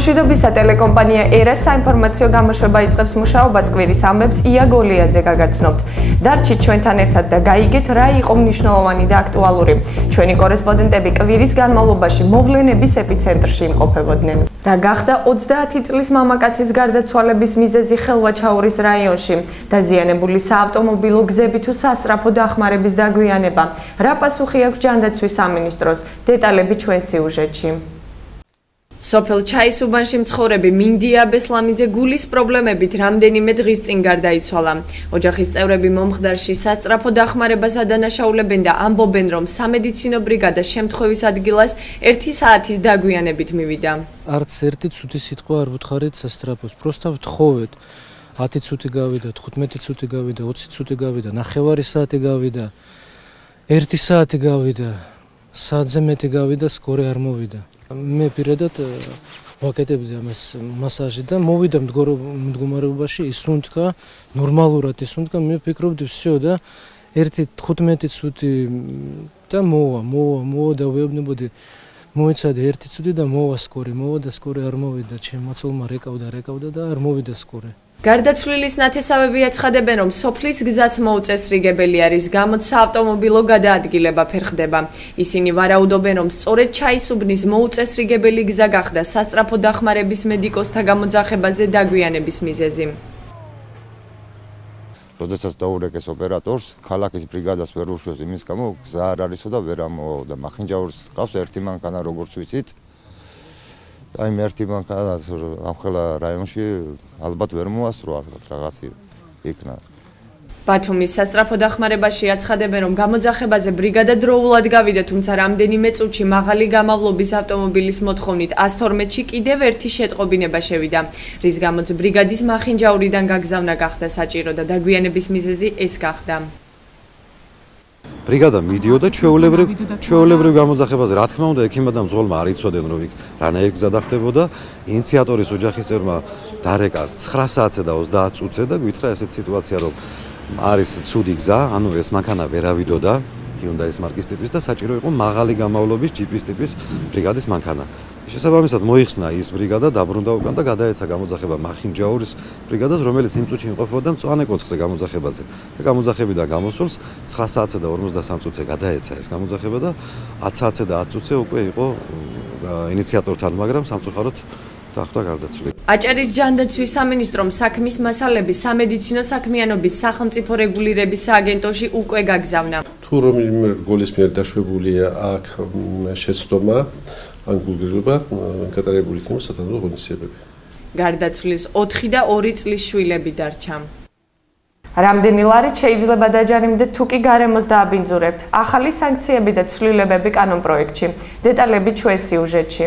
მშვიდობისა ტელეკომპანია ერას საინფორმაციო გამოშვება იწყებს მუშაობას კვირის ამბებს ია გოლიაძე გაგაცნობთ. დარჩით ჩვენთან ერთად და გაიგეთ რა იყო მნიშვნელოვანი და აქტუალური. ჩვენი კორესპონდენტები კვირის განმავლობაში მოვლენების ეპიცენტრში იმყოფებოდნენ. რა გახდა 30 წლის მამაკაცის გარდაცვალების მიზეზი ხელვაჩაურის რაიონში? დაზიანებული საავტომობილო გზები თუ სასწრაფო დახმარების დაგვიანება? რა პასუხი აქვს ჯანდაცვის სამინისტროს? დეტალები ჩვენ სიუჟეტში. სოფელ ჩაისუბანში მცხოვრები მინდია ბესლამიძე გულის პრობლემებით რამდენიმე დღის წინ გარდაიცვალა. ოჯახის წევრები მომხდარში სასწრაფო დახმარებას ადანაშაულებენ და ამბობენ, რომ სამედიცინო ბრიგადა შემთხვევის ადგილას 1 საათის დაგვიანებით მივიდა. არც ერთი ცუდი სიტყვა არ ვუთხარით სასწრაფოს. პროსტა ვთხოვეთ. 10 ცუთი გავიდა, 15 ცუთი გავიდა, 20 ცუთი გავიდა, 9 საათი გავიდა, 1 საათი გავიდა, საათზე მეტი გავიდა, სკორი არ მოვიდა. მე პირადად ვაკეთებდი ამას მასაჟი და მოვიდა მდგომარეობაში, ისუნთქა, ნორმალურად ისუნთქა, მე ვფიქრობდი всё და 15 ცუთი და მოვა და ვეუბნებოდი მოიცადე 1 ცუთი და მოვა სკორი, და სკორი არ მოვიდა, ჩემ მაცულმა რეკავდა და არ მოვიდა სკორი. გარდაცვლილის ნათესავები აცხადებენ, რომ სოფლის გზაც მოუწესრიგებელი არის, გამოც საავტომობილო გადაადგილება ფერხდება. ისინი ვარაუდობენ, რომ სწორედ ჩაისუბნის მოუწესრიგებელი გზა გახდა სასწრაფო დახმარების მედიკოსთა გამოძახებაზე დაგვიანების მიზეზი. როდესაც დაურეკეს ოპერატორს, ქალაქის ბრიგადას ვერ უშვებს იმის გამო, გზა არ არისო და ვერ ამოვა და მახინჯაურს ყავს ერთი მანქანა, როგორც ვიცით. აი ერთი მანქანა ამ ხელა რაიონში ალბათ ვერ მოასწრო რაღაცი იქნა. ბათუმის სასწრაფო დახმარებაში აცხადებენ, რომ გამოძახებაზე ბრიგადა დროულად გავიდა, თუმცა რამდენიმე წუთში მაღალი გამავლობის ავტომობილის მოთხოვნით 112-ში კიდევ ერთი შეტყობინება შევიდა, რის გამოც ბრიგადის მახინჯაურიდან გაგზავნა გახდა საჭირო და დაგვიანების მიზეზი ეს გახდა. ბრიგადა მიდიოდა ჩვეულებრივ გამოძახებაზე, რა თქმა უნდა, ექიმმა და მძღოლმა არ იცოდნენ, რომ იქ რანაირ გზა დახდებოდა. ინიციატორის ოჯახის წევრმა დარეკა 9 საათზე და 30 წუთზე და გვითხრა ესეთ სიტუაცია, რომ არის ცუდი გზა, ანუ ეს მანქანა ვერავიდოდა, Hyundai მარკის ტიპის და საჭირო იყო მაღალი გამავლობის GP-ის ტიპის ბრიგადის მანქანა. შესაბამისად მოიხსნა ის ბრიგადა, დაბრუნდა უკან და გადაეცა გამოძახება მახინჯაურის ბრიგადას, რომელიც იმ წუთში იმყოფებოდა მწვანე კოცხზე გამოძახებაზე. და გამოძახებიდან გამოსულს 9 საათზე და 53 წუთზე გადაეცა ეს გამოძახება და 10 საათზე და 10 წუთზე უკვე იყო ინიციატორთან, მაგრამ სამწუხაროდ დახვდა გარდაცვლილი. აჭარის ჯანდაცვის სამინისტრომ საქმის მასალები სამედიცინო საქმიანობის სახელმწიფო რეგულირების სააგენტოში უკვე გაგზავნა. თუ რომელიმე რგოლის მიერ დაშვებულია აქ შეცდომა ან გულგრილობა, გატარებული იქნება სათანადო ღონისძიებები. გარდაცვლის 4 და 2 წლის შვილები დარჩა. რამდენი ლარით შეიძლება დაჯარიმდეთ თუ კი გარემოს დააბინძურებთ? ახალი სანქციები და ცვლილებები კანონპროექტში. დეტალები ჩვენ სიუჟეტში.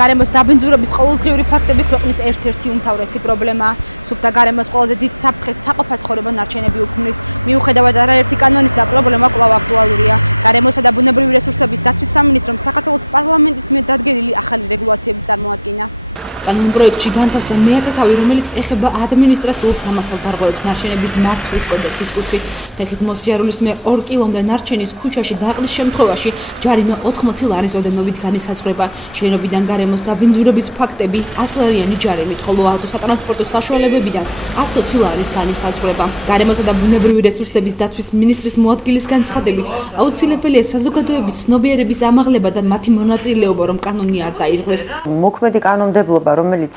გარემოს დაბინძურების ყოველდღიური ფაქტები ქვეყნის ერთ-ერთი უმთავრესი პრობლემაა. სუფთა გარემოს ყველაზე დიდ საფრთხეს საყოფა ცხოვრება ნარჩენები უქმნის. მიუხედავად არაერთი კანონისა, პრობლემა კვლავ აქტუალურია. გარემოსა და ბუნებრივი რესურსების დაცვის სამინისტრომ საქართველოს პარლამენტის მიერ დადგენილი ახალი რეგულაციები წარმოადგინა. კანონპროექტში განთავსდა მეათე თავი, რომელიც ეხება ადმინისტრაციულ სამართალდარღვევებს ნარჩენების მართვის კოდექსის კუთხით. ფეხით მოსიარულის მე 2 კილომდე ნარჩენის ქუჩაში დაყრის შემთხვევაში ჯარიმა 80 ლარის ოდენობით განისაზღვრება. შენობიდან გარემოს დაბინძურების ფაქტები 100 ლარიანი ჯარიმით, ხოლო ავტოსატრანსპორტო საშუალებებიდან 120 ლარით განისაზღვრება. გარემოსა და ბუნებრივი რესურსების დაცვის მინისტრის მოადგილის განცხადებით, აუცილებელია საზოგადოების ცნობიერების ამაღლება და მათი მონაწილეობა, რომ კანონი არ დაირღვეს. მოქმედი კანონმდებლობა, რომელიც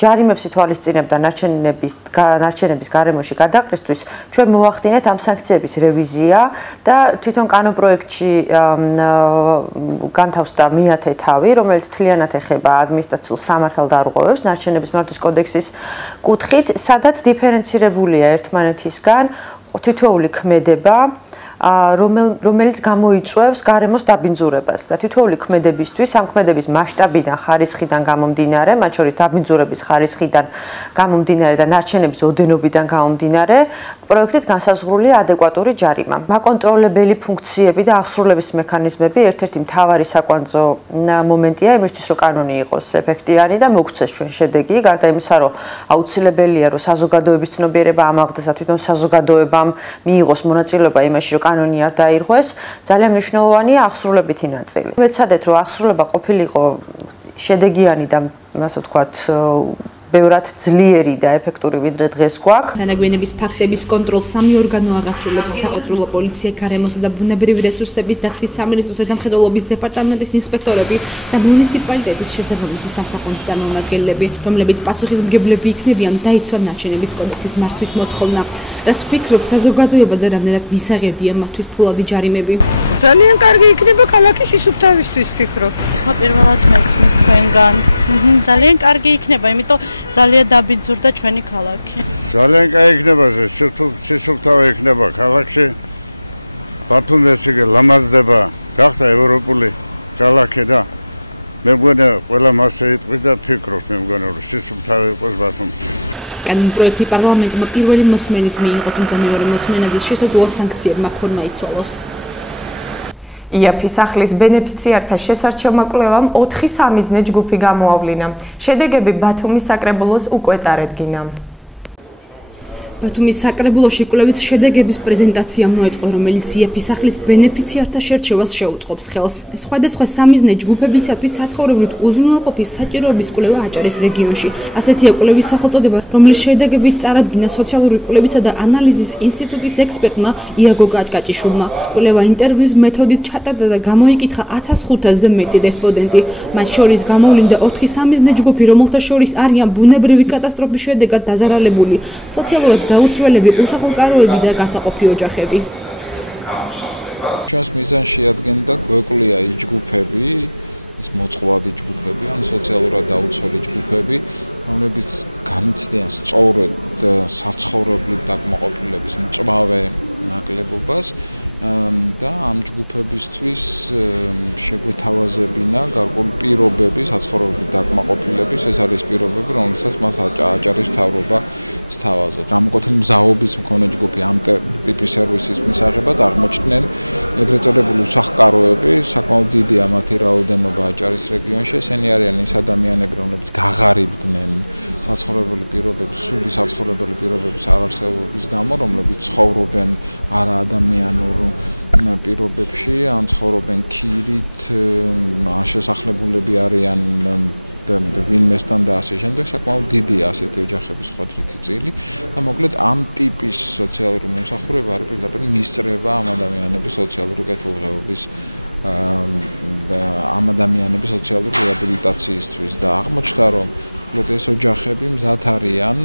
ჯარიმებს ითვალისწინებდა ნარჩენების გარემოში გადაყრისთვის, ჩვენ მოვახდინეთ ამ სანქციების რევიზია და თვითონ კანონპროექტში განთავსდა მეათე თავი, რომელიც მთლიანად ეხება ადმინისტრაციულ სამართალდარღვევებს ნარჩენების მართვის კოდექსის კუთხით, სადაც დიფერენცირებულია ერთმანეთისგან თითოეული ქმედება, რომელიც გამოიწვევს გარემოს დაბინძურებას და თითოეული ქმედებისთვის ამ ქმედების მასშტაბიდან, ხარისხიდან გამომდინარე, მათ შორის დაბინძურების ხარისხიდან გამომდინარე და ნარჩენების ოდენობიდან გამომდინარე, პროექტით განსაზღვრულია ადეკვატური ჯარიმა. მაკონტროლებელი ფუნქციები და აღსრულების მექანიზმები ერთ-ერთი მთავარი საკვანძო მომენტია იმისთვის, რომ კანონი იყოს ეფექტიანი და მოგცეს ჩვენ შედეგი, გარდა იმისა, რომ აუცილებელია, რომ საზოგადოების ცნობიერება ამაღლდეს და თვითონ საზოგადოებამ მიიღოს მონაწილეობა იმაში, რომ კანონი არ დაირღვეს, ძალიან მნიშვნელოვანია აღსრულებითი ნაწილი. ვეცადეთ, რომ აღსრულება ყოფილიყო შედეგიანი და ასე ვთქვათ ბევრად ძლიერი და ეფექტური ვიდრე დღეს გვაქვს. დანაგვიანების ფაქტების კონტროლს სამი ორგანო აღასრულებს: საპატრულო პოლიცია, გარემოსა და ბუნებრივი რესურსების დაცვის სამინისტროს ზედამხედველობის დეპარტამენტის ინსპექტორები და მუნიციპალიტეტის შესაბამისი სამსახურის წარმომადგენლები, რომლებიც პასუხისმგებლები იქნებიან დაიცვან ნარჩენების კოდექსის მართვის მოთხოვნა. რას ვფიქრობ, საზოგადოება და რამდენად მისაღებია მათთვის ფულადი ჯარიმები? ძალიან კარგი იქნება ქალაქის ისუფთავისთვის ვფიქრობ. ხა პირველად მესმის თქვენგან. ძალიან კარგი იქნება, იმიტომ ძალიან დაბინძურდა ჩვენი ქალაქი. ძალიან კარგი იქნება, სისუფთავი იქნება ქალაქში. ბათუმის იგი ლამაზდება, გახდა ევროპული ქალაქი და მე მგონი ყველა მასე იტყვის და ფიქრობს, მე მგონი რომ სისუფთავი იყოს ბათუმში. კანონპროექტი პარლამენტმა პირველი მოსმენით მიიღო, თუმცა მეორე მოსმენაზე შესაძლოა სანქციებმა ფორმა იცვალოს. იაფის სახლის ბენეფიციართა შესარჩევმა კვლევამ 4 სამიზნე ჯგუფი გამოავლინა. შედეგები ბათუმის საკრებულოს უკვე წარედგინა. ბათუმის საკრებულოში კვლევის შედეგების პრეზენტაცია მოეწყო, რომელიც იაფის სახლის ბენეფიციართა შერჩევას შეუწყობს ხელს. სხვადასხვა სამიზნე ჯგუფებისათვის საცხოვრებლად უზრუნველყოფის საჭიროების კვლევა აჭარის რეგიონში. ასეთია კვლევის სახელწოდება, რომლის შედეგებით წარადგინა სოციალური კვლევისა და ანალიზის ინსტიტუტის ექსპერტმა იაგო კაჭკაჭიშვილმა. კვლევა ინტერვიუს მეთოდით ჩატარდა და გამოიკითხა 1500-ზე მეტი რესპონდენტი. მათ შორის გამოვლინდა 4 სამიზნე ჯგუფი, რომელთა შორის არიან ბუნებრივი კატასტროფის შედეგად დაზარალებული, სოციალურად დაუცველები, უსახელკაროები და გასაყოფი ოჯახები. ჩვენს მიზანში ადგენდა გვეკლია ის ჯგუფები, ის მოწყვლადი ჯგუფები, ან სოციალურად დაუცველი ჯგუფები, რომლებიც განიცდიან სწორედ საცხოვრებლად დაკმაყოფილების მწვავე ნაკლებობას და ამ ჯგუფებისთვის შეგვეთავაზებინა გარკვეული პირობები საცხოვრებლად დაკმაყოფილების. ეს არის პირობები, რომელსაც მას აჭარის მთავრობა სთავაზობს. გამოკვეთილი მზაობის მქონე ჯგუფი ამ ტიპის სერვისის მისაღებად აღმოჩნდნენ ეგრეთ წოდებული უსახლკაროები, საკმაოდ დიდია მათი რაოდენობა აჭარის რეგიონში. ესენი არიან ის ადამიანები, რომლებიც გაღარიბდნენ საცხოვრებელი პირობების, სრული საცხოვრებელი პირობების არარსებობის გამო, რომლებიც ცხოვრობენ არაადამიანურ პირობებში, ან ცხოვრობენ ქირით, შესახლებულები არიან ვინმესთან და ასე შემდეგ. საკმაოდ დიდია ასეთი ოჯახების ხვადრითი წილი და მოკლედ ამ ტიპის სოციალური მომსახურება არის პირდაპირ მისწრება ამ ადამიანების სოციალური კეთილდღეობის და ამ ადამიანების სოციალური რეაბილიტაციისთვის და აღმოჩნდა რომ ეს ოჯახები მზად არიან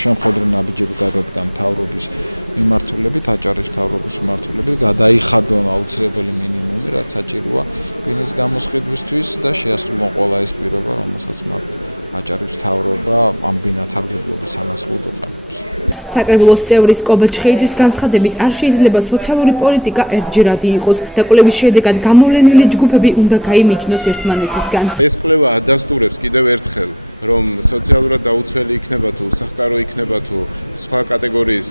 შემხოდრო ნაბიჯები გადადგან მთავრობის მიმართულებით, აჭარის მთავრობის მიმართულებით, გადაიხადონ აუცილებელი მინიმუმი, რაც საჭიროა ბინის გამოსყიდვისთვის და შეასრულონ ყველა ეს პირობა, რომელსაც მათ აჭარის მთავრობა ამ ბინაცარგებლობის ანაცვლოდ უყენებს. საკრებულოს წევრის კობა ჩხეიძის განცხადებით, არ შეიძლება სოციალური პოლიტიკა ერთჯერადი იყოს და კვლევის შედეგად გამოვლენილი ჯგუფები უნდა გაიმიჯნოს ერთმანეთისგან. ეს კვლევა ადასტურებს კიდევ ერთხელ, რომ სოციალურად დაუცველი იქნება თუ უსახლკარო იქნება თუ სხვა კატეგორიის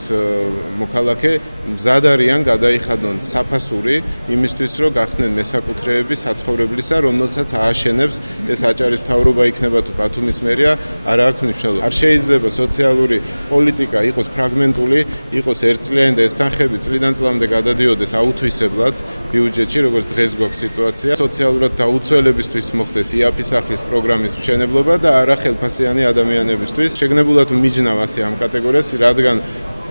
მოქალაქე, მზად არიან გადაიხადონ საფასური იმისთვის, რომ გახდნენ მესაკუთრეები საცხოვრებლისა, რომელსაც ააშენებს ეს აჭარის მთავრობა იქნება თუ ბათუმის მერია, არ აქვს მნიშვნელობა. არ შეიძლება სოციალური პოლიტიკა იყოს ფრაგმენტული, იყოს ერთწლიანი და ეს თანხები წლიდან წლამდე გადადიოდეს აუთვისებლად ბიუჯეტში, როგორც დღეს გვაქვს სიტუაცია. სოციალურად დაუცველებისთვის მოხდეს იაფის სახლის პროგრამის მშენებლობა და არა ხელფასიანი ადამიანებისთვის. შეგნებულად მიჯნავ ასე ამ კატეგორიას, რადგან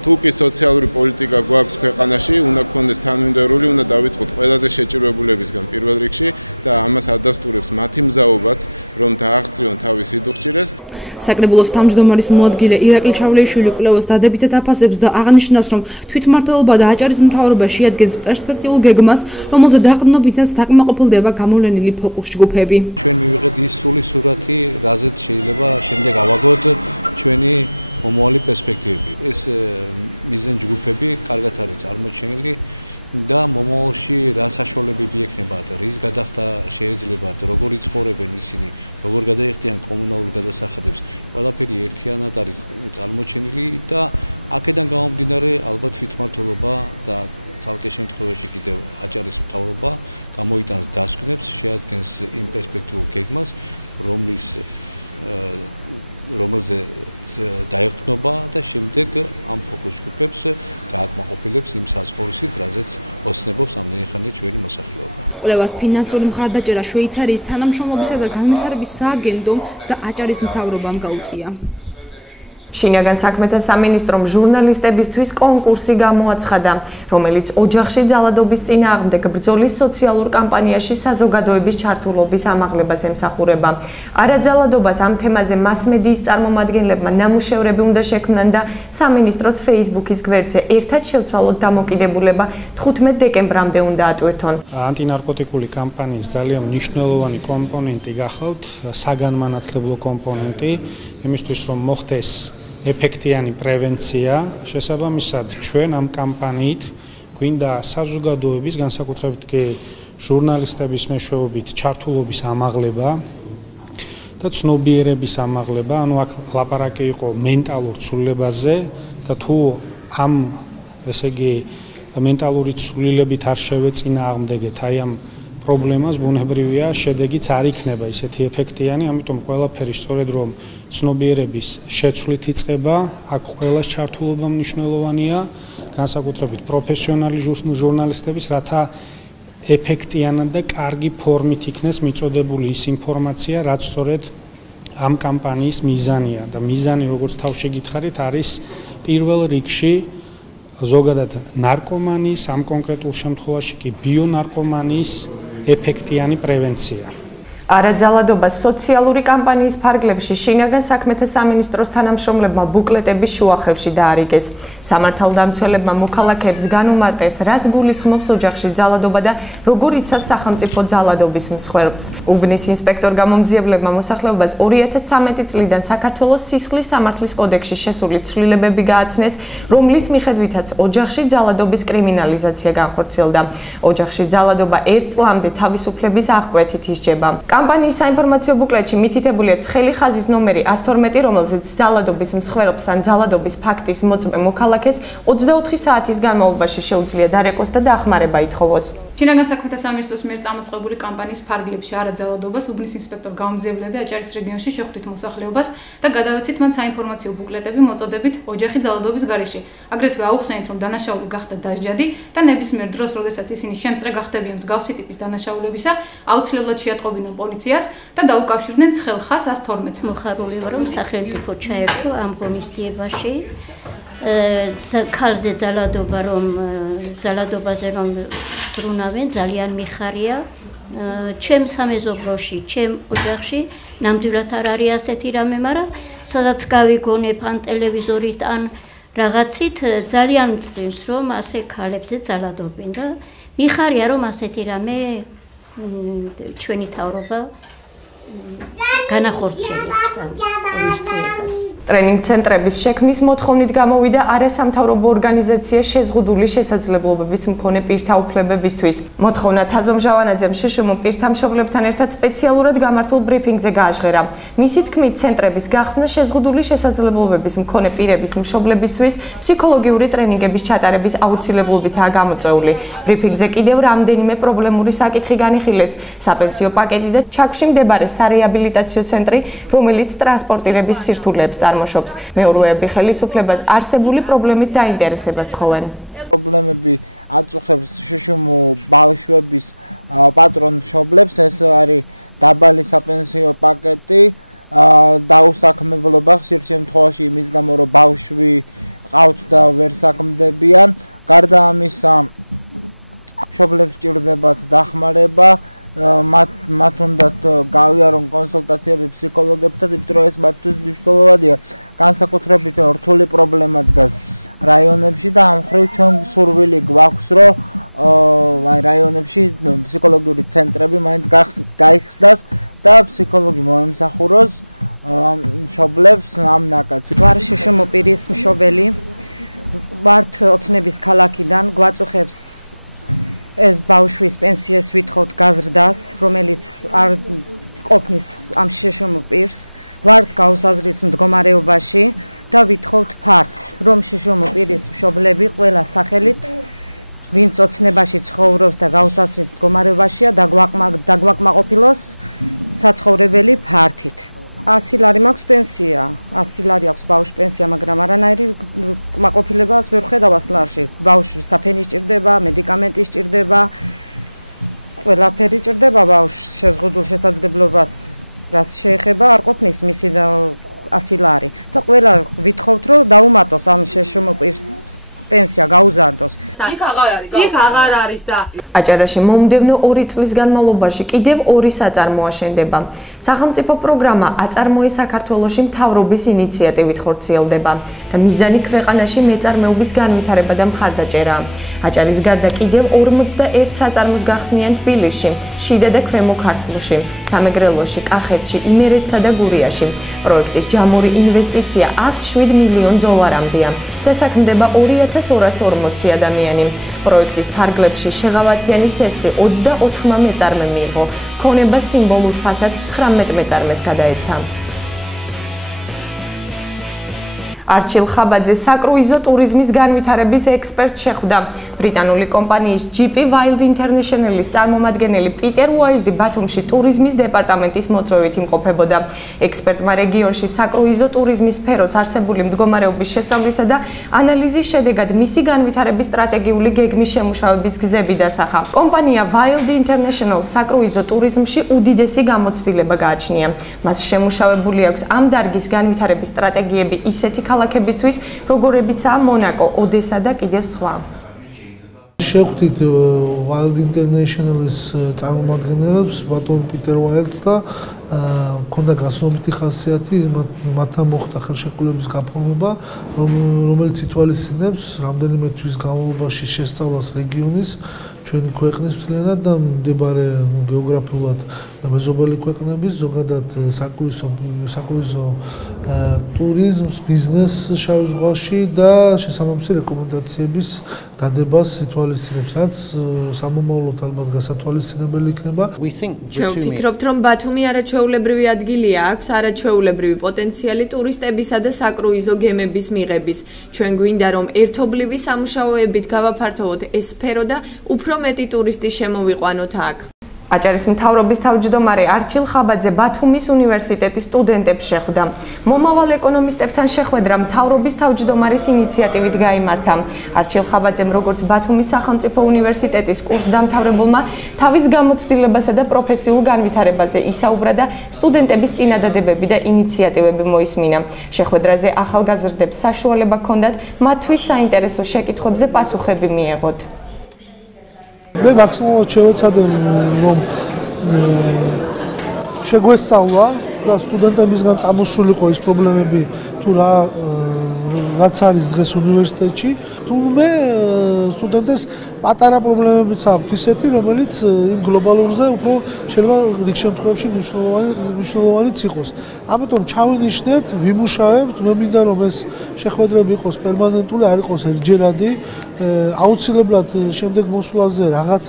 თუ კი სოციალური პოლიტიკა გვაქვს ქვეყანაში, უნდა გქონდეს თანმიმდევრული, უნდა დავიწყოთ ყველაზე შეჭირებულებისგან პირველ რიგში და ამას ადასტურებს მათი მზაობაც, რომ დააღწიონ თავის სიდუხჭირეს. საკრებულოს თავმჯდომარის მოადგილე ირაკლი ჩავლეიშვილი კვლევას დადებითად აფასებს და აღნიშნავს, რომ თვითმმართველობა და აჭარის მთავრობა შეადგენს პერსპექტიულ გეგმას, რომელზე დაყრდნობითაც დაკმაყოფილდება გამოვლენილი ფოკუს ჯგუფები. ჩვენ მივიღეთ ის სრული სურათი, რაზეც შეიძლება შემდეგ ავაგოთ ჩვენი მომავალი პერსპექტივები. ეს მიზნე ჯგუფები კარგად არის წარმოჩენილი და მომავალში რა საშუალებები ექნებათ, რის გადახდა შეეძლებათ, როგორ იცხოვრებენ ისინი, როგორ გადაიხდიან კომუნალურ გადასახადებს, ყველაფერი ერთიანად არის წარმოჩენილი და აქედან გამომდინარე ალბათ თვითმმართველობა და ცალკე შემთხვევაში კიდევ აჭარის მთავრობა გამოიტანს დასკვნებს, შეადგენს იმ პერსპექტიულ გეგმას, რომლის რომელზეც დაეყნობა და შემდეგ ამ ფოკუს ჯგუფებს დააკმაყოფილებს იმ საზღვრისით, რაზეც ოცნებობს ამდენი ხანი ჩვენი მოსახლეობა. კვლევას ფინანსური მხარდაჭერა შვეიცარიის თანამშრომლობისა და განვითარების სააგენტომ და აჭარის მთავრობამ გაუწია. შინაგან საქმეთა სამინისტრომ ჟურნალისტებისთვის კონკურსი გამოაცხადა, რომელიც ოჯახში ძალადობის წინააღმდეგ ბრძოლის სოციალურ კამპანიაში საზოგადოების ჩართულობის ამაღლებას ემსახურება. არაძალადობას ამ თემაზე მასმედიის წარმომადგენლებმა ნამუშევრები უნდა შექმნან და სამინისტროს Facebook-ის გვერდზე ერთად შევცვალოთ დამოკიდებულება 15 დეკემბრამდე უნდა ატვირთონ. ანტინარკოტიკული კამპანიის ძალიან მნიშვნელოვანი კომპონენტი გახავთ, საგანმანათლებლო კომპონენტი, იმისთვის რომ მოხდეს ეფექტიანი პრევენცია, შესაბამისად ჩვენ ამ კამპანიით გვინდა საზოგადოების, განსაკუთრებით კი ჟურნალისტების მეშვეობით ჩართულობის ამაღლება და ცნობიერების ამაღლება, ანუ აქ ლაპარაკი იყო მენტალურ ცვლილებაზე და თუ ამ ესე იგი მენტალური ცვლილებით არ შევეწინააღმდეგეთ აი ამ პრობლემას, ბუნებრივია, შედეგიც არ იქნება ისეთი ეფექტიანი, ამიტომ ყველაფერი სწორედ რომ ცნობიერების შეცვლით იწყება, აქ ყველას ჩართულობა მნიშვნელოვანია, განსაკუთრებით პროფესიონალი ჟურნალისტების, რათა ეფექტიანად და კარგი ფორმით იქნეს მიწოდებული ის ინფორმაცია, რაც სწორედ ამ კამპანიის მიზანია და მიზანი, როგორც თავში გითხარით, არის პირველ რიგში ზოგადად ნარკომანიის, ამ კონკრეტულ შემთხვევაში კი ბიონარკომანიის ეფექტიანი პრევენცია. არაძალადობას სოციალური კამპანიის ფარგლებში შინაგან საქმეთა სამინისტროს თანამშრომლებმა ბუკლეტების შუახევში დაარიგეს. სამართალდამცველებმა მოქალაქეებს განუმარტეს, რას გულისხმობს ოჯახში ძალადობა და როგორ იცავს სახელმწიფო ძალადობის მსხვერპლს. უბნის ინსპექტორ გამომძიებლებმა მოსახლეობას 2013 წლიდან საქართველოს სისხლის სამართლის კოდექსში შესული ცვლილებები გააცნეს, რომლის მიხედვითაც ოჯახში ძალადობის კრიმინალიზაცია განხორციელდა. ოჯახში ძალადობა 1 წლამდე თავისუფლების აღკვეთით ისჯება. კამპანიის საინფორმაციო ბუკლეტში მითითებულია ცხელი ხაზის ნომერი 112, რომელზეც ძალადობის მსხვერპლს ან ძალადობის ფაქტის მოწმე მოქალაქეს 24 საათის განმავლობაში შეუძლია დარეკოს და დახმარება ითხოვოს. შინაგან საქმეთა სამინისტროს მიერ წამოწყებული კამპანიის ფარგლებში არაძალადობას უბნის ინსპექტორ გამომძიებლები აჭარის რეგიონში შეხვდით მოსახლეობას და გადავეცით მათ საინფორმაციო ბუკლეტები მოწოდებით ოჯახი ძალადობის გარეშე. აგრეთვე აუხსენით, რომ დანაშაული გახდა დასჯადი და ნებისმიერ დროს, როდესაც ისინი შემწრე გახდებიან მსგავსი ტიპის დანაშაულებისა, აუცილებლად შეატყობინონ პოლიციას და დაუკავშირდნენ ცხელ ხაზს 112-ს. მოხარული ვარ, რომ სახელმწიფო ჩაერთო ამ ღონისძიებაში. ქალზე ძალადობაზე რომ ბრუნავენ, ძალიან მიხარია. ჩემ სამეზობლოში, ჩემ ოჯახში ნამდვილად არ არის ასეთი რამე, მაგრამ სადაც გავიგონებ ან ტელევიზორით ან რაღაცით ძალიან მწვინს, რომ ასე ქალებზე ძალადობენ და მიხარია, რომ ასეთი რამე ჩვენი თავრობა განახორციელებს ამ ღონისძიებას. ტრენინგ ცენტრების შექმნის მოთხოვნით გამოვიდა არასამთავრობო ორგანიზაცია შეზღუდული შესაძლებლობების მქონე პირთა უფლებებისთვის. მოთხოვნა თაზო მჟავანაძემ შშმ პირთა მშობლებთან ერთად სპეციალურად გამართულ ბრიფინგზე გააჟღერა. მისი თქმით, ცენტრების გახსნა შეზღუდული შესაძლებლობების მქონე პირების მშობლებისთვის ფსიქოლოგიური ტრენინგების ჩატარების აუცილებლობითაა გამოწვეული. ბრიფინგზე კიდევ რამდენიმე პრობლემური საკითხი განიხილეს: საპენსიო პაკეტი და ჩაქვში მდებარე სარეაბილიტაციო ცენტრი, რომელიც ტრანსპორტირების სირთულეებს წარმოშობს. მეურვეები ხელისუფლებას არსებული პრობლემით დაინტერესებას თხოვენ. პრობლემები აწუხებს შშმ ბავშვების პატრონ-მშობლებს, ეს არის დაბალი საპენსიო პაკეტი, დაუსაქმებლობა ხშირ შემთხვევაში იმის გამო, რომ ბავშვი ყავთ და ვერ საქმდებიან. გარდა ამისა, მშობლებს სჭირდებათ დახმარება, მათ უნდათ გავიარონ კონსულტაციები ფსიქოლოგებთან, იმიტომ რომ ეს მათთვის მნიშვნელოვანია. განსაკუთრებით რთული პრობლემა დგას რაიონებში და ამ მხრივ ჩვენ სურვილი გვაქვს, რომ აი რაიონებში ფსიქოლოგიური ცენტრები მაინც გაიხსნას და ფსიქოლოგი მოემსახუროს მშობლებს ამ ნაკადს. ვარ შშმ პირის მშობელი, ვართ ოცნების ქალაქიდან, გვაწუხებს ეს ბავშვის პენსიას ვითხოვთ გაზრდას, რომელიც არ ყოფნის ამ შშმ პირს, ვართ გაუსაზრის მდგომარეობაში და ვითხოვთ ფართს, რომ შშმ პირის მშობლები ყველა სახელით, ვინც ოცნებაში ცხოვრობს და გაუსაზრის მდგომარეობაშია, დაგვაკმაყოფილოს საცხოვრებელი ფართით. 100 ლარი მაქვს პენსია, 100 ლარი აქვს ბავშვ პენსია, მაგრამ არანაირი კმაყოფილებას ვერ ხედავ 100 ლარში. ბავშვს საფენი სჭირდება, მედიკამენტი სჭირდება, ყველაფერი სჭირდება ბავშვს შეზღუდულ შესაძლებლობას, რაც შეეხება არ ყოფნის მისი 100 ლარი. და ყველა ვითხოვთ, რომ დაუმატოს ამ შეშმოპირს პენსია გაუზარდოს. იქ აღარ არის და აჭარაში მომდევნო 2 წლის განმავლობაში კიდევ 2 საწარმო აშენდება. სახელმწიფო პროგრამა აწარმოე საქართველოში მთავრობის ინიციატივით ხორციელდება და მიზანი ქვეყანაში მეწარმეობის განვითარება და მხარდაჭერა. აჭარის გარდა კიდევ 41 საწარმოს გახსნიან თბილისში, შიდა და ქვემო ქართლში, სამეგრელოში, კახეთში, იმერეთსა და გურიაში. პროექტის ჯამური ინვესტიცია 107 მილიონ დოლარამდეა. დასაქმდება 2240 ადამიანი. პროექტის ფარგლებში შეღავათიანი სესხი 24 მეწარმე მიიღო. ქონება სიმბოლურ ფასად 19 მეწარმეს გადაეცა. არჩილ ხაბაძე საკრუიზო ტურიზმის განვითარების ექსპერტ შეხვდა. ბრიტანული კომპანიის GP Wild International-ის წარმომადგენელი პიტერ უაილდი ბათუმში ტურიზმის დეპარტამენტის მოწვევით იმყოფებოდა. ექსპერტმა რეგიონში საკრუიზო ტურიზმის სფეროს არსებული მდგომარეობის შესწავლისა და ანალიზის შედეგად მისი განვითარების სტრატეგიული გეგმის შემუშავების გზები დასახა. კომპანია Wild International საკრუიზო ტურიზმში უდიდესი გამოცდილება გააჩნია. მას შემუშავებული აქვს ამ დარგის განვითარების სტრატეგიები ისეთი ქალაქებისთვის, როგორებიცაა მონაკო, ოდესა და კიდევ სხვა. შევხვდით Wild International-ის წარმომადგენლებს, ბატონ პიტერ უაილდს და მქონდა გასწრებითი ხასიათი, მათთან მოხდა ხელშეკრულების გაფორმება, რომელიც ითვალისწინებს რამდენიმე თვის განმავლობაში შესწავლას რეგიონის, ჩვენი ქვეყნის მთლიანად და მდებარე გეოგრაფიულად მეზობელი ქვეყნების, ზოგადად საკრუიზო ტურიზმს, ბიზნესს შავ ზღვაში და შესაბამისი რეკომენდაციების დადებას ითვალისწინებს, რაც სამომავლოდ ალბათ გასათვალისწინებელი იქნება. ჩვენ ვფიქრობთ, რომ ბათუმი არაჩვეულებრივი ადგილია, აქვს არაჩვეულებრივი პოტენციალი ტურისტებისა და საკრუიზო გემების მიღების. ჩვენ გვინდა, რომ ერთობლივი სამუშაოებით გავაფართოვოთ ეს სფერო და უფრო მეტი ტურისტი შემოვიყვანოთ აქ. აჭარის მთავრობის თავმჯდომარე არჩილ ხაბაძე ბათუმის უნივერსიტეტის სტუდენტებს შეხვდა. მომავალ ეკონომისტებთან შეხვედრა მთავრობის თავმჯდომარის ინიციატივით გაიმართა. არჩილ ხაბაძემ, როგორც ბათუმის სახელმწიფო უნივერსიტეტის კურსდამთავრებულმა, თავის გამოცდილებასა და პროფესიულ განვითარებაზე ისაუბრა და სტუდენტების წინადადებები და ინიციატივები მოისმინა. შეხვედრაზე ახალგაზრდებს საშუალება ჰქონდათ მათთვის საინტერესო შეკითხვებზე პასუხები მიეღოთ. მე მაქსიმალურად შევეცადე რომ შეგვესწავლა და სტუდენტებისგან წამოსულიყო ის პრობლემები თუ რაც არის დღეს უნივერსიტეტში, თუმცა სტუდენტებს პატარა პრობლემებიც აქვს ისეთი, რომელიც იმ გლობალურზე უფრო შეიძლება რიგ შემთხვევაში მნიშვნელოვანიც იყოს. ამიტომ ჩავინიშნეთ, ვიმუშავებთ, მე მინდა რომ ეს შეხვედრები იყოს პერმანენტული, არ იყოს ერთჯერადი. აუცილებლად შემდეგ მოსვლაზე რაღაც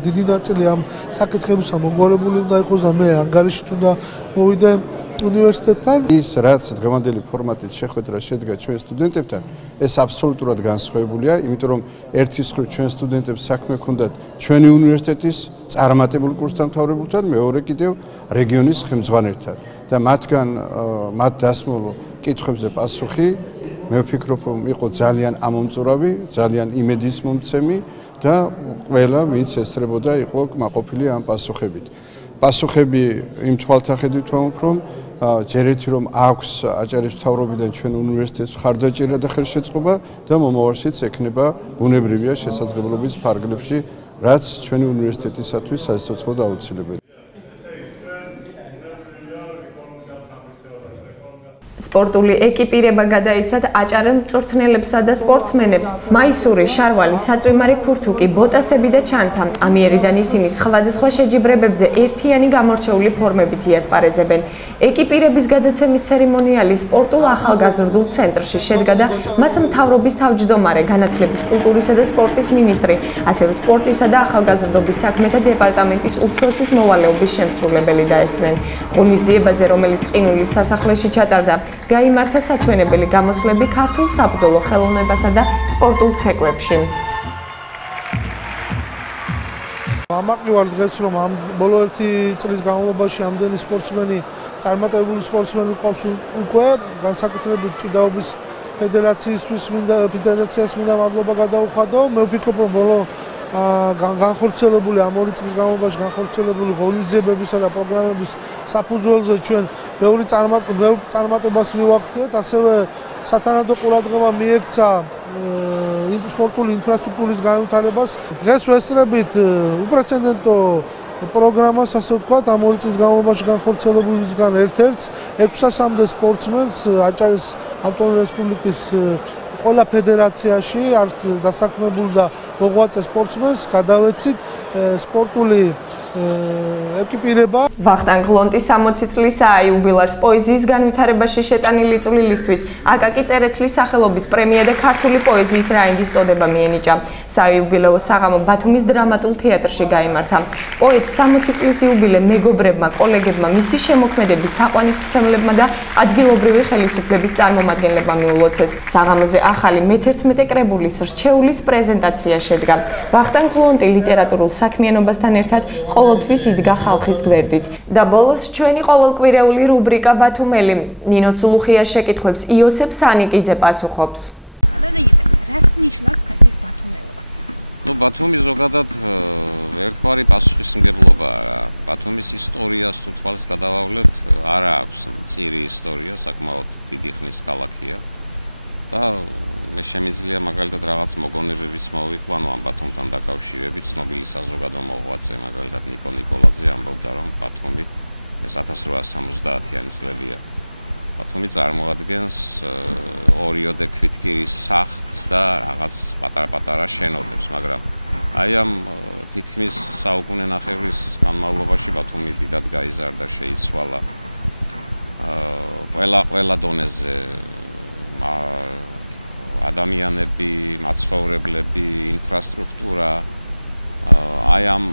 დიდი ნაწილი ამ საკითხებისა მოგვარებული უნდა იყოს და მე ანგარიშით უნდა მოვიდე უნივერსიტეტთან. ის რაც დღევანდელი ფორმატით შეხვედრა შედგა ჩვენ სტუდენტებთან, ეს აბსოლუტურად განსხვავებულია, იმიტომ რომ ერთის მხრივ ჩვენ სტუდენტებს საქმე ჰქონდათ ჩვენი უნივერსიტეტის წარმატებულ კურსდამთავრებულთან, მეორე კიდევ რეგიონის ხელმძღვანელთან და მათ დასმულ კითხვებზე პასუხი მე ვფიქრობ, რომ იყო ძალიან ამომწურავი, ძალიან იმედის მომცემი და ყველა ვინც ესწრებოდა იყო კმაყოფილი ამ პასუხებით. პასუხები იმ თვალთახედვით ვამბობ, რომ ჯერ ერთი რომ აქვს აჭარის მთავრობიდან ჩვენ უნივერსიტეტს მხარდაჭერა და ხელშეწყობა და მომავალშიც ექნება ბუნებრივია შესაძლებლობის ფარგლებში, რაც ჩვენი უნივერსიტეტისათვის სასიცოცხლოდ აუცილებელია. სპორტული ეკიპირება გადაიცათ აჭარელ მწვრთნელებსა და სპორტსმენებს. მაისური, შარვალი, საწვიმარი ქურთუკი, ბოტასები და ჩანთა. ამიერიდან ისინი სხვადასხვა შეჯიბრებებზე ერთიანი გამორჩეული ფორმებით იასპარეზებენ. ეკიპირების გადაცემის ცერემონიალი სპორტულ ახალგაზრდულ ცენტრში შედგა და მას მთავრობის თავმჯდომარე, განათლების, კულტურისა და სპორტის მინისტრი, ასევე სპორტისა და ახალგაზრდობის საქმეთა დეპარტამენტის უფროსის მოვალეობის შემსრულებელი დაესწრნენ. ღონისძიებაზე, რომელიც ყინულის სასახლეში ჩატარდა, გაიმართა საჩვენებელი გამოსვლები ქართულ საბრძოლო ხელოვნებასა და სპორტულ ცეკვებში. ამაყი ვარ დღეს რომ ამ ბოლო 1 წლის განმავლობაში ამდენი სპორტსმენი, წარმატებული სპორტსმენი ყავს უკვე, განსაკუთრებით ჭიდაობის ფედერაციისთვის ფედერაციას მინდა მადლობა გადაუხადო. მე ვფიქრობ რომ ბოლო განხორციელებული ამ 2 წლის განმავლობაში განხორციელებული ღონისძიებებისა და პროგრამების საფუძველზე ჩვენ ბევრი წარმატებას მივახციეთ, ასევე სათანადო ყურადღება მიექცა სპორტული ინფრასტრუქტურის განვითარებას. დღეს ვესწრებით უპრეცედენტო პროგრამას, ასე ვთქვათ, ამ 2 წლის განმავლობაში განხორციელებულისგან ერთ-ერთს 600-მდე სპორტსმენს აჭარის ავტონომიური რესპუბლიკის ყველა ფედერაციაში არც დასაქმებულ და მოღვაწე სპორტსმენს გადავეცით სპორტული ეკიპირება. ვახტანგ გლონტის 60 წლისაა იუბილარს პოეზიის განვითარებაში შეტანილი წვლილისთვის აკაკი წერეთლის სახელობის პრემია და ქართული პოეზიის რაინდის წოდება მიენიჭა. საიუბილეო საღამო ბათუმის დრამატულ თეატრში გაიმართა. პოეტს 60 წლის იუბილე მეგობრებმა, კოლეგებმა, მისი შემოქმედების თაყვანისმცემლებმა და ადგილობრივი ხელისუფლების წარმომადგენლებმა მიულოცეს. საღამოზე ახალი მე-11 კრებულის რჩეულის პრეზენტაცია შედგა. ვახტანგ გლონტი ლიტერატურულ საქმიანობასთან ერთად ყოველთვის იდგა ხალხის გვერდით. და ბოლოს ჩვენი ყოველკვირეული რუბრიკა ბათუმელი. ნინო სულუხია შეკითხვებს იოსებ სანიკიძე პასუხობს. რას ნიშნავს თქვენთვის ბათუმელობა? ბათუმი ზოგადად ერთგვარი პასუხისმგებლობაა რა. ბათუმის ისტორიას თუ თვალს გადავავლებთ, არა აქვს მწირი ისტორია, საკმაოდ დიდი ხნის ქალაქია. და მე შემიძლია მაგალითად რაღაც მოგონებების მოვიყვანო ამ ბათუმთან დაკავშირებით. ცნობილი საზოგადო მოღვაწე მაგალითად ნიკო ნიკოლაძე ამბობდა რომ ბათუმი ეს 1870-იანი წლებია. ბათუმი წარმოადგენს ორიოდე ქვითკირის სახლს და რაღაც პატარ-პატარა შენობებს, მაგრამ აი ამ თითქმის საუკუნე ნახევრის განმავლობაში ბათუმი დიდად გაიზარდა, შეიცვალა ყველა დონეზე. ადამიანები, მაცხოვრებლები, ინფრასტრუქტურა, აი ამ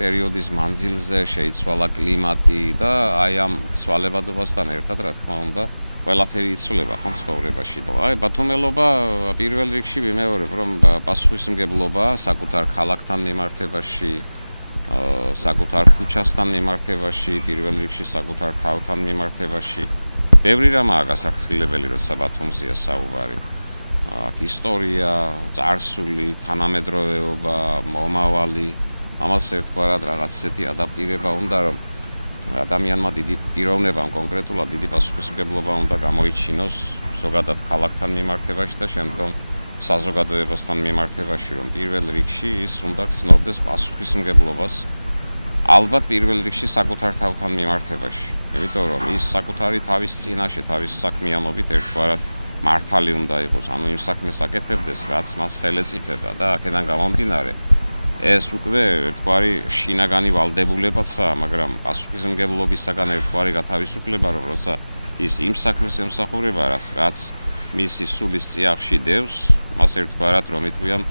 პერიოდის მანძილზე შეიცვალა კლიმატი და აი ამ ცვალებადობასთან ერთად, რა თქმა უნდა, ყველაფერი იცვლება ხომ ცხოვრებაში. აი ბათუმელობა პირველ რიგში ვიმეორებ, რომ პასუხისმგებლობა საკუთარ ქალაქთან მიმართებაში, საკუთარ ქუჩასთან მიმართებაში, პირველ რიგში საკუთარ თავთან მიმართებაში. ბევრი რამაა გასაფრთხილებელი, როცა ბათუმზეა საუბარი. აქ ისტორია, წარსული, თანამედროვეობა, მომავალი, ამას ერთგვარად რაღაც ისეთი ადაპტირება უნდა, რომ ადამიანმა დიდი პიროვნება, კონკრეტულად დიდი პასუხისმგებლობა უნდა გამოიჩინოს ზოგადად ქალაქთან მიმართებაში და შემდგომ საზოგადოებასთან მიმართებაში, რომ პირველ რიგში ის უნდა გრძნობდეს პასუხისმგებლობას, ალბათ პირველ რიგში საკუთარ თავთან მიმართებაში. იმიტომ რომ ის საკუთარი თავის წინაშე, თავის საქმიანობით ერთგვარად მართალი უნდა იყოს, ანუ იმ საქმეს აკეთებდეს, რაც მას ხელეწიფება და აქედან გამომდინარე ეს უკვე ერთგვარი შინაგანი ვალდებულებაცაა, მაგრამ პასუხისმგებლობისაგან ერთგვარი გათავისუფლება, რომ როცა ის იმ საქმეს ემსახურება, რაც მისი სულის წიაღში დევს, მას ერთგვარად რომ იტყვიან,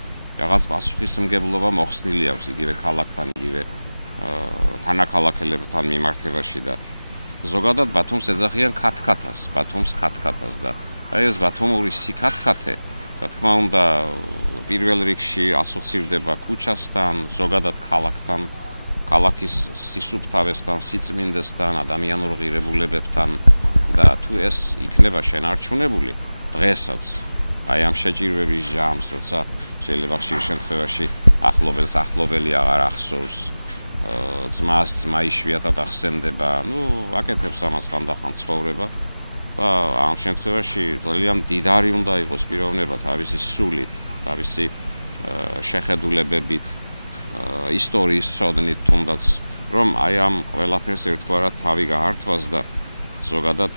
რაღაც პასუხისმგებლობა მოხსნილი აქვს იგივე ქალაქთან, იგივე თანაქალაქელებთან მიმართებაში და ზოგადად ბათუმს ეძახიან ქათქათას, ბათუმს ქათქათას და აი ეს ბათუმური სიკათქათე, რა თქმა უნდა, პირველ რიგში ასოცირდება ქუჩასთან, ზოგადად ქალაქთან, ქალაქის სისუფთავესთან, სიწმინდესთან, ადამიანურ ღირებულებებთან და თუ ეს იქნება შენარჩუნებული დღესაც, აი ამ შეჭირვების ჟამს, როცა შეიძლება ხშირ შემთხვევაში ახლობელი აღარ ახსოვს, ძმას ძმა იშვიათად ახსენდება, აკეთებს ამას ხანდახან ცხოვრება და ამ შემთხვევაში ძალიან დიდარი უნდა იყოს პიროვნება თავისი სულით, თავისი შეხედულებებით, ისტორიის ცოდნით თუნდაც, რომ აი ამ ყველაფერს ერთგვარად თავი გაართვას და ზოგადად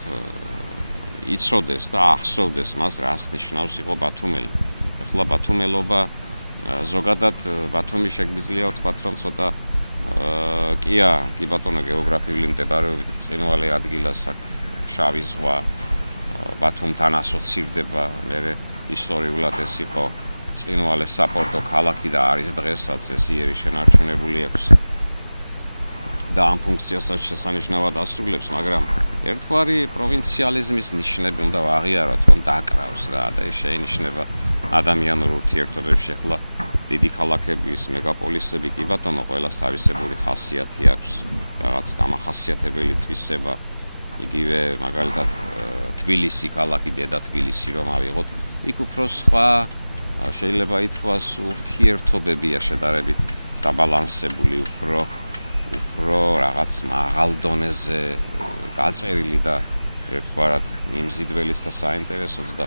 იცოდეს და ახსოვდეს მას, რას ნიშნავს იყო ბათუმელი. ეხლა ბათუმელობა ზოგადად ბათუმი შეგვიძლია ვთქვათ, რომ ცოტა კი ბატონო გეოგრაფიული მდებარეობით წყინვალე ადგილას აქ შავი ზღვა ბათუმთან ასოცირდება, მე ისტორიულად ეს იყო წყინვალე საპორტო ქალაქი და არის დღესაც ეს იერი შენარჩუნებული აქვს და ამ ფუნქციასაც შესანიშნავად ასრულებს, მაგრამ ერთგვარი პროვინციალიზმის ნიშნები უნდა ვაღიაროთ, რომ დაკრავს რა და ეს შეინიშნება ადამიანურ ურთიერთობებში. ახლა დიდი ქალაქების მეგაპოლისები კი ბატონო ყველას თავისებური ხასიათი აქვს, რაღაც დამახასიათებელი თვისება. იგივე მაგალითად თბილისი ქალაქი, დედა თბილისი რომ ავიღოთ, იქ უფრო სხვა შეიძლება ითქვას ურთიერთობებია შედარებით დაბალანსებული, უფრო რაღაც მაღალ დონეზე გაწერილი და ერთგვარად მიმზიდველიც და საინტერესოც და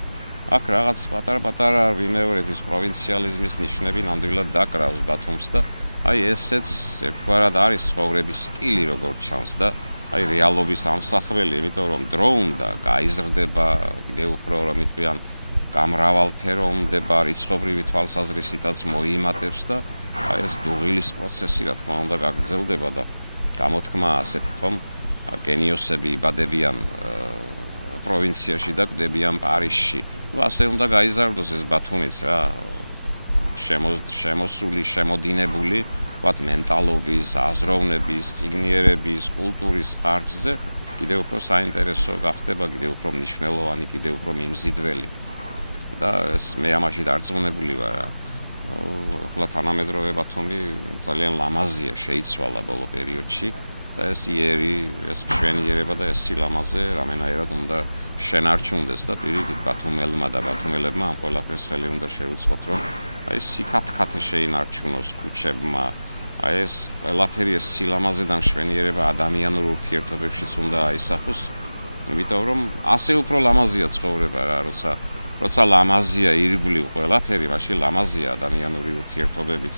აქ რაღაც პატარ-პატარა ვიმეორების პროვინციალიზმის ნიშნები ნამდვილად დაკრავს ბათუმს და აი ესეც ერთგვარად არის ცხოვრების სტილი როგორც ჩანს და აი რეალობის ამსახველი, იმიტომ რომ დრო უნდა გაიზრდება, კიდევ უფრო რომ ითქვიან გამრავალფეროვნება, რიცხობრივი თვალსაზრისითაც მოიმატებს და აი ეს დუღილის პროცესი რა თქმა უნდა გაგრძელდება და გამოთქმა ასეთი ხომ გენიოსები იბადებიან პროვინციაში და კვდებიან პარიზში. ასე უნდა გაიზარდოს ეს ბათუმიც რა შემოსული, შემოდინებული ვთქვათ მენტალობის, აზროვნების, წიგნიერების, კულტურის ხარჯზე კიდევ უფრო საინტერესო გახდება, კიდევ უფრო მნიშვნელოვანი, კიდევ უფრო მიმზიდველი. და ეს მე ამაში დარწმუნებული ვარ რა. ახლა თანამედროვე ბათუმი ძალიან ლამაზია, შეიცვალა ბოლო პერიოდში და ეს იერი, ეს მშვენიერება და ეს სილამაზე რამენაერად უნდა შენარჩუნდეს და პირიქით ბათუმელმა და ბათუმელებმა ამ ყველაფერს ხელი უნდა შეუწყოთ, რომ აი სიკათქათე შეინარჩუნოს ქუჩებმა, აი ეს ყველაფერი ეს სილამაზე და მშვენიერება ადამიანურ ურთიერთობებშიც უნდა აისახოს, იმიტომ რომ ასე უფრო ლამაზია ცხოვრება რა, როცა ლამაზია ირგვლივ ყველაფერი, მაშინ ლამაზია ადამიანური ურთიერთობებიც,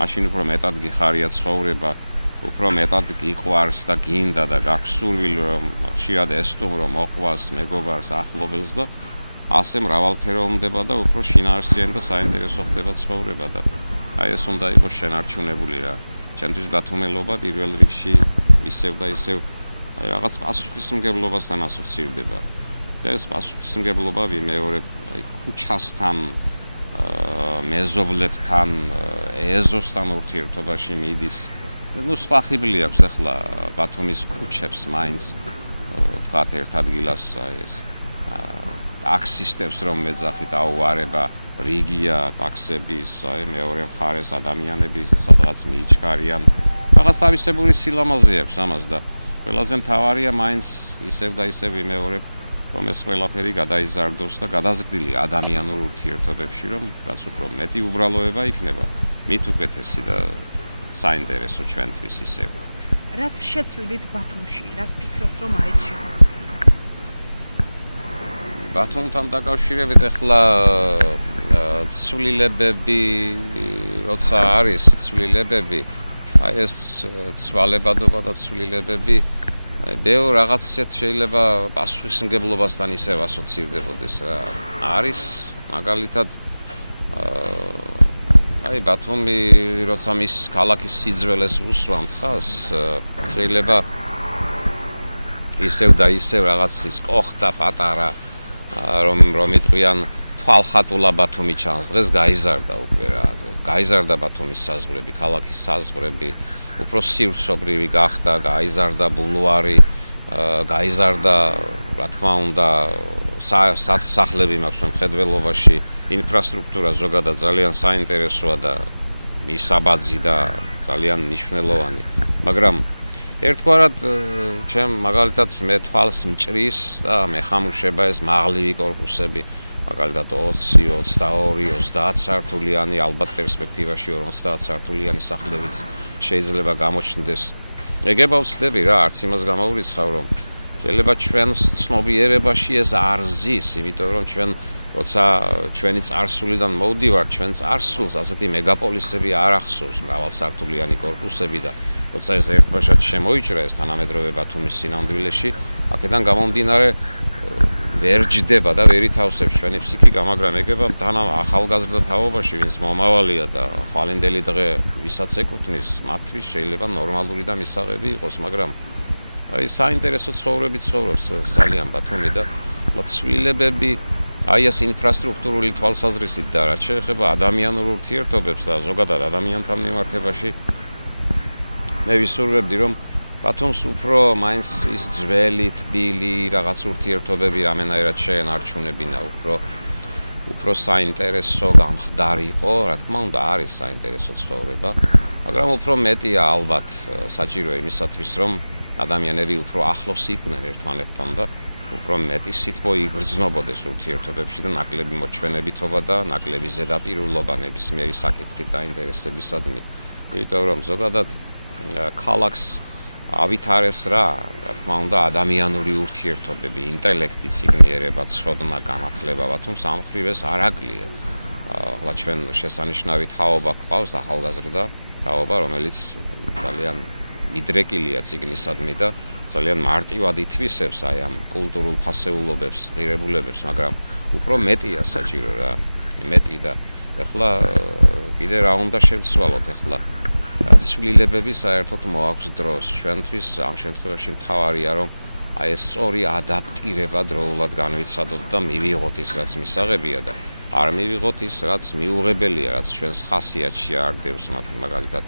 მაშინ უფრო მეტად გიხარია ცხოვრება, უფრო მეტად გიყვარს და გინდა და გაგსურვილი რომ ხშირად ესტუმ რომ მოყვას მეგობარს ახლობელს და ასე მრავალფეროვნება და უფრო შინაარსიანი და საინტერესო ხდება ცხოვრება და აი ეს უნდა იყოს შენარჩუნებული რა. ჩემთვის ბათუმელობა პირველ რიგში ისევ და ისევ აი რაღაც პასუხისმგებლობასთან ასოცირდება. და ეს პასუხისმგებლობა ვიმეორებ აი ქუჩასთან, მეზობლებთან, ეზოსთან ურთიერთობაში მიდის. ნუ სხვა ხიბლი აქვს ახლა ბათუმის ქუჩებს მაინც ვთქვათ ერთ ადგილას აი ეს ტაქსისტებს რომ მეძახით აუვარება რიგია ტაქსების აი მეორე მხარეს ადამიანები სადღაც მიიჩქარიან რაღაც თავისებური სილამაზე აქვს ამას და ყველაზე მთავარია მაინც ისევ და ისევ ვიმეორებ რომ ეს ყველაფერი გადაიზარდოს და გადაზრდილი ადამიანურ ურთიერთობებში რომ რაც უფრო მეტი უბრალოება იქნება მით უკეთესი და საინტერესო ჩვენთვის ისევ. რას შეცვლით ბათუმში? რას ფიქრობთ რომ არის შესაძლებელი? ბათუმთან დაკავშირებით ახლა ცვლილებები, როცა არის ცვლილებები, აი ეს ცვალებადობა და ცვლილებები ბევრ რაღაც ისეთ შეიძლება პასუხისმგებლობასთან ისევ ასოცირდებოდეს რა. არის მაგალითად აი ბათუმი როცა მის ქალაქის სიძველეს უსვამთ ხას შეიძლება ისევ და ისევ რაღაც ის კოხტა პატარა რომ იტყვიან თვალხატულა ბათუმი ჩანს დღეს გაიზარდა უკვე რა გაიზარდა ბათუმის საზღვრები ქალაქის საზღვრები უფრო სივრცობრივი გახდა გაიზარდა ბულვარი გაიზარდა რა თქმა უნდა სახლები მაქვს მხედველობაში ინფრასტრუქტურა ზოგადად ძალიან საინტერესოა და მისაბაძი და ძალიან მნიშვნელოვანი. მაგრამ ერთგვარად ჩემ მაგალითად მე თვალს მჭრის და მეხამუშება ეს მაღლივი კორპუსები, მაგალითად 20, 22, 30 სართულიანი, ალბათ პერსპექტივაში 50 სართულიანი სახლებიც შეიძლება გამოჩნდეს. ეგება ვცდები რა, არც იმას გამოვრიცხავ რომ შეიძლება ჩვენს ცნობიერებაში ეს არ ზის, იმიტომ რომ ჩვენ როცა ჩვენი წარსულიდან მოვდივართ, ჩვენ წარსულს ასეთი მეგაპოლისები არ ახსოვს, მრავალსართულიანი კორპუსები და როცა ეს ერთბაშად შემოიჭრა ეს თანამედროვე ბათუმის სინამდვილეში, აქედან გამომდინარე ვერ ჯდება და ვერ ითავსებს ჩვენი ფსიქიკა, მაგრამ ეგება ახალგაზრდა თაობაში, ვინც მომავალია და ხვალინდელი დღე ვისაც ეკუთვნის, მათთვის შეიძლება ნორმალური და მისაღები იყოს, მაგრამ აი საინტერესო ცხოვრები ცხოვრობს ძალიან ბათუმი და ცვლილებები აი ეს ინფრასტრუქტურული თვალსაზრისით და რაც შეეხება ადამიანურ ურთიერთობებს და ზოგადად ადამიანთან მიმართებაში მე ვისურვებდი რომ ბათუმს უფრო მაინც ის ძველი, თბილი რაღაც ურთიერთობები რამენაერად შეენარჩუნებინა უფრო უფრო საინტერესო გამხდარი იყო, რა თქმა უნდა, არის საინტერესო ცხოვრება, მაგრამ უფრო მეტია ალბათ საჭირო იმისათვის, რომ ადამიანები უფრო ახლოს იყვნენ ერთმანეთთან და უფრო მეტი სითბო იგრძნობოდეს ურთიერთობებში და ნაკლები მოჩვენებითობა და ნაკლები ზედაპირულობა ნებისმიერი საკითხით და ინტერესებისადმი. იმიტომ რომ ზოგადად ქალაქს ავითარებს რა თქმა უნდა ადამიანური ურთიერთობები, ინტელექტი, ციგნიერება, ცოდნა, განათლება, თუმცა ამ მხრივ ეს არ აკლია. ახლა ჩვენ შესანიშნავი თაობა გვყავს ახალგაზრდა თაობა, რომელიც ძალიან მიდრეკილია ციგნისადმი და ძალიან მარტივად ითვისებს აი ამ კულტურულ ფასეულობებს, ღირებულებებს, მაგრამ უფრო მეტია საჭირო რა, მეტი და ახლა კიდე რა უნდა შევცვალოთ ახლა ცვლილებები საერთოდ მოაქვს დროს. ჩვენთვის ამ შემთხვევაში მთავარია რომ აი ეს სწორი ადაპტირება დროულად განვიცადოთ და მივიღოთ ის რაც მისაღებია და არ მივიღოთ ის რაც მიუღებელია, რაც ჩვენს ხასიათში არ დევს, მაგალითად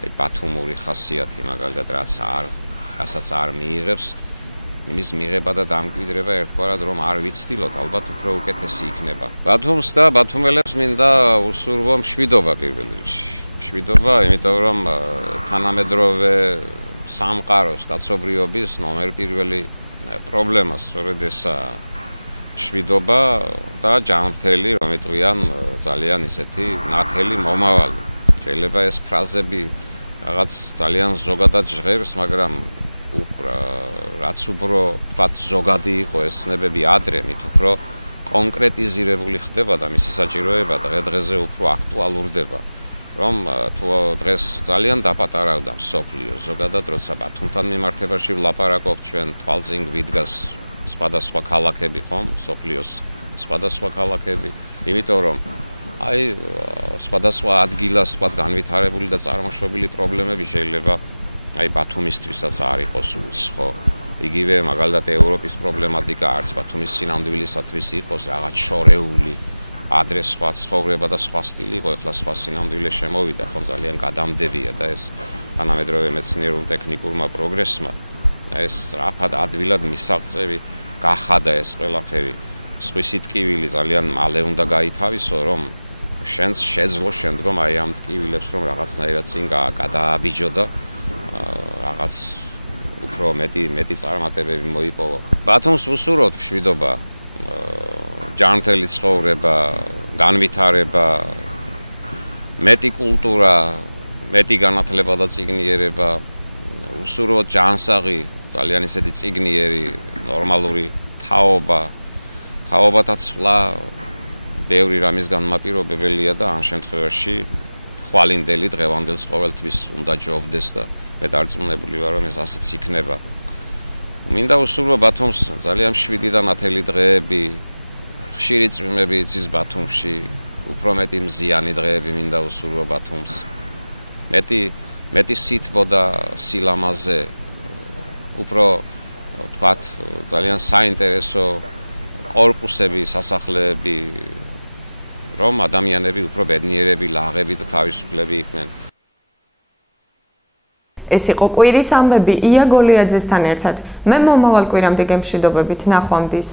აი ბათუმური ხასიათი მაგალითად რასაც არ მიიღებს, იმის მიღება და დამკვიდრება ერთგვარად რომ არ ვიცდილოთ, ალბათ უფრო უკეთესი იქნება. ბათუმს და ბათუმელებს მინდა უსურვო მშვიდობა პირველ რიგში. მშვიდობა, იმიტომ რომ თანამედროვე სამყაროს კაცობრიობის ნომერ პირველი პრობლემა სწორედ ესაა მშვიდობა და ჯანმრთელი, რომ იტყვიან ძალიან ისეთი ნათელი მომავალი. შეიძლება ეს ფრაზები რაღაც ძალიან ზოგადად ჟღერს, მაგრამ რაც უფრო თქვათ ზოგადი იყო ეს ცნებები ადრე, მით უფრო კონკრეტიზირებული ხდება და მისი საჭიროება დღე-დღეზე უფრო აქტუალურდება. რომ თუ დღეს ძალიან დაპატარავდა მსოფლიო ზოგადად როცა ბათუმთან მიმართებაში ვლაპარაკობთ ჩვენ თვალწინ გვიდგას სხვადასხვა ქალაქები ხომ მსოფლიოს სხვადასხვა ქალაქები იმიტომ რომ აი სხვადასხვა ადგილას თქვა განვითარებული და წარმოშობილი პრობლემები შეიძლება აი ბათუმისთვისაც არ იყოს უცხო იგივე მაგალითად ევროპის პრობლემატიკა არც ბათუმის სინამდვილისათვის იყოს რაღაც შორეული ადრე სხვა ცხოვრება და სხვა სტილი იყო, ახლა სხვა სინამდვილე შემოვიდა, ხომ ძალიან გადამდებია და ეს თანამედროვე მეცნიერულ-ტექნიკურმა პროგრესმა ეს სწრაფად ადვილად მისაღწევი გახადა ეს ყველაფერი. სხვისი ტკივილი ძალიან მალე უნდა გაითავისო, რომ შენს შეძლო შემდგომ აი ამ ტკივილებს რომ რაღაცნაირად წინ გადააბიჯო და რაღაც უფრო მეტი წარმატებები მოიპოვა. ბათუმს უსურვოთ მშვიდობა ჯანმრთელი ცხოვრება, განვითარება, მეტი კულტურა, მეტი განათლება და ციგნიერება, უსურვოთ ჯანსაღი, ძალიან ისეთი ციგნიერი, ნორმალური თაობათა ცვლა, ბევრი რამის განმაპირობებელია და ამ შემთხვევაში ხვალინდელი დღევანდელს ყოველთვის უნდა ჯობდეს და მე დარწმუნებული ვარ, რომ ეს ასეც იქნება. მინდა უსურვო ბათუმს ძალიან მშვიდი და ნათელი დღეები, ხშირი წვიმები იცის ბათუმში, უფრო მეტი მზიანი დღეები მინდა უსურვო ბათუმს. მეტი სითბო და სილამაზე, უფრო თქვათ ძალიან საინტერესო კორპუსები, სასახლეები, რომ ადამიანები უფრო ბედნიერები, ლაღები და თავისუფლები იყვნენ. ეს იყო კვირის ამბები ია გოლიაძესთან ერთად. მე მომავალ კვირამდე გემშვიდობებით, ნახვამდის.